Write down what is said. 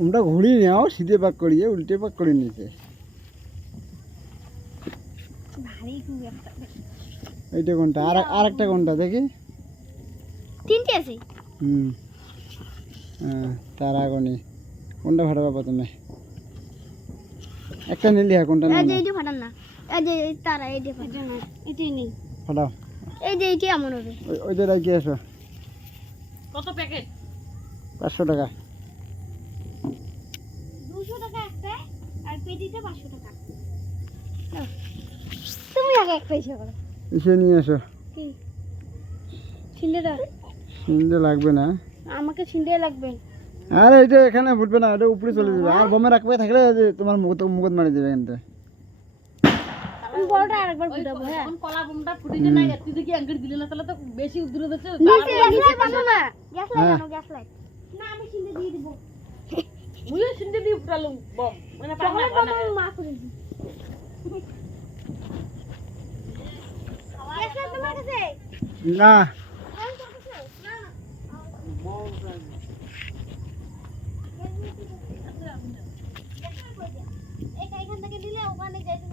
আমরা ঘুরি নাও সিধে পাক করিয়ে উল্টে পাক করে নিয়েছে এইটা কোনটা আর একটা কোনটা দেখি তিনটে আছে তার আগনি কোনটা ফাটাবা প্রথমে একটা নিলি কোনটা না এইটা ফাটান না এই যে তারা এইটা ফাটান না এটাই নেই ফাটাও এই যে এইটা এমন হবে ওই যে রাখি আসো কত প্যাকেট 500 টাকা 200 টাকা একটা আর পেটিতে 500 টাকা তুমি আগে এক পয়সা করো এসে নিয়ে আসো কি ছিন্ডে দাও সিন্দে লাগবে না আমাকে ছিন্ডে লাগবে আরে এটা এখানে ফুটবে না এটা উপরে চলে যাবে আর বোমে রাখবে থাকলে যে তোমার মুখত মারি দেবে এখানতে আমি বড়টা আরেকবার ফুটাবো হ্যাঁ কোন কলা বোমটা ফুটিছে না এত দিকে আঙ্গুর দিলে না তাহলে তো বেশি উদ্র হচ্ছে নিচে নিচে টানো না গ্যাস লাইট আনো গ্যাস লাইট না আমি ছিন্ডে দিয়ে দিব মুইও সিন্দে দিয়ে ফুটালুম বম মানে তাহলে তো আমি মা করে দিই গ্যাস লাইট তোমার কাছে না এখান থেকে দিলে ওখানে যাইতে